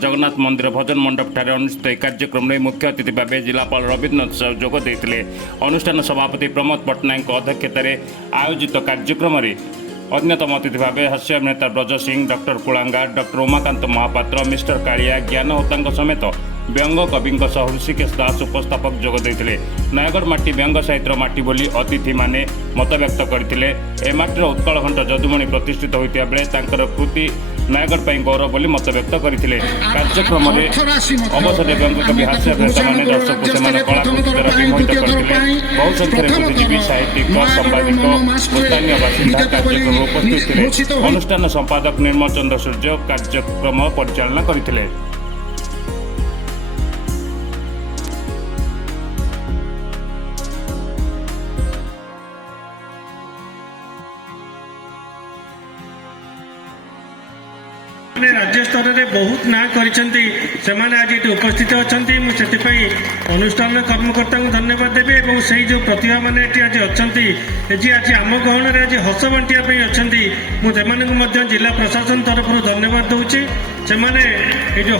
जगन्नाथ मंदिर भजन मंडप ठारे अनुष्ठित एक कार्यक्रम में मुख्य अतिथि भाव जिलापाल रवीन्द्रनाथ साहू जोगदे। अनुष्ठान सभापति प्रमोद पट्टनायक अध्यक्षतार आयोजित कार्यक्रम में अन्यतम अतिथि भाव हास्य अभिनेता Braj Singh, doctor Kulanga, doctor Umakant Mahapatra, mister Kalia, ज्ञान होता समेत व्यंग कवि ऋषिकेश दास उपस्थापक जोगदे। नयगढ़ माटी व्यंग साहित्य माटी बोली अतिथि माने मत व्यक्त करते। ए माटीर उत्कल घंट जदुमणि प्रतिष्ठित होता बेले तांकर कृति नयगढ़ पर गौरव बोली मत व्यक्त करते। कार्यक्रम में अवसर व्यंग कवि हास्य अभिनेता मैंने दर्शक से कलाकृति द्वारा विमोहित करते। बहु संख्यार बुद्धिजीवी, साहित्यिक, सांबादिक और स्थानीय बासिंदा कार्यक्रम उपस्थित थे। अनुष्ठान संपादक निर्मल चंद्र सूर्य कार्यक्रम परिचालना करते। राज्य स्तर में बहुत ना कर आज ये उपस्थित अच्छा मुझे अनुष्ठान कर्मकर्ता को धन्यवाद देवी से जो प्रतिभा मैंने आज अच्छा आज आम गहन आज हस बांटापी अच्छा मुझे जिला प्रशासन तरफ धन्यवाद दूसरी से जो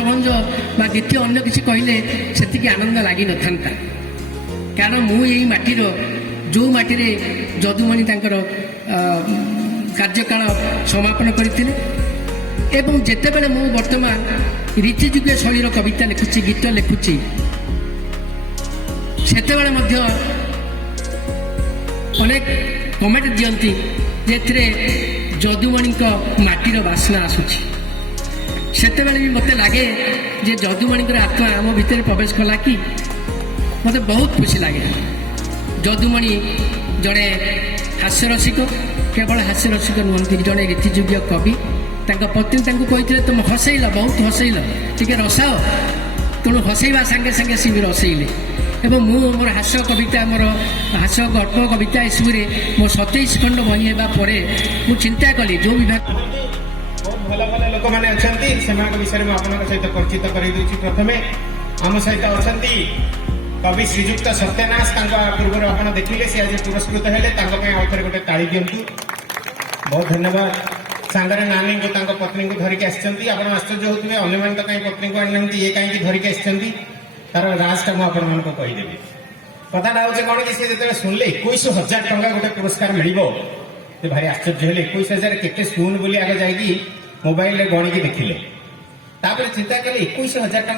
भंज द्वितीय अन्य किसी कहले से आनंद लगी न था कारण मुझे माटीर जो माटी जदुमणि कार्यकाल समापन करते जितेबले मु बर्तमान रीतिजुगे शैलीर कविता लिखुची, गीत लिखुची सेतेबेले अनेक कमेंट दियंती जे जदुमणि माटीर बास्ना आसूची। सेतेबेले भी मते लगे जे जदुमणि आत्मा आम भितर प्रवेश कला कि मते बहुत खुशी लगे। जदुमणि जड़े हास्य रसिक, केवल हास्य रसिक नुहति जड़े रीतिजुगीय कवि। पत्नी कहते तुम हसैल, बहुत हसैल, टे रसाओ, तेणु हसैवा सांगे सांगे सी भी रसैले। एवं मोर हास्य कविता, मोर हास्य गल्प कविता एसबू मो 27 खंड बही होगापर मु चिंता कली जो विभाग बहुत भल भल लोक मैंने अच्छा विषय में आपन सहित परिचित कर प्रथम आम सहित अच्छा कवि श्रीजुक्त सत्यनाश पूर्व आप देखिले सी आज पुरस्कृत हेले आउे गोटे ताली दिंतु। बहुत धन्यवाद। सांगरे नानी को पत्नी को धरिक आश्चर्य होते अन्य तो कहीं पत्नी को आनी ये कहीं धरिक तार राजटा मुझे कहीदेवी। कथाटा हूँ कौन कि जो शुणिले 21,000 टंका गोटे पुरस्कार मिल भारी आश्चर्य हेले 21,000 केते शुण बोली आगे जाकि मोबाइल गणिकी देखिले चिंता कले 21,000 टंका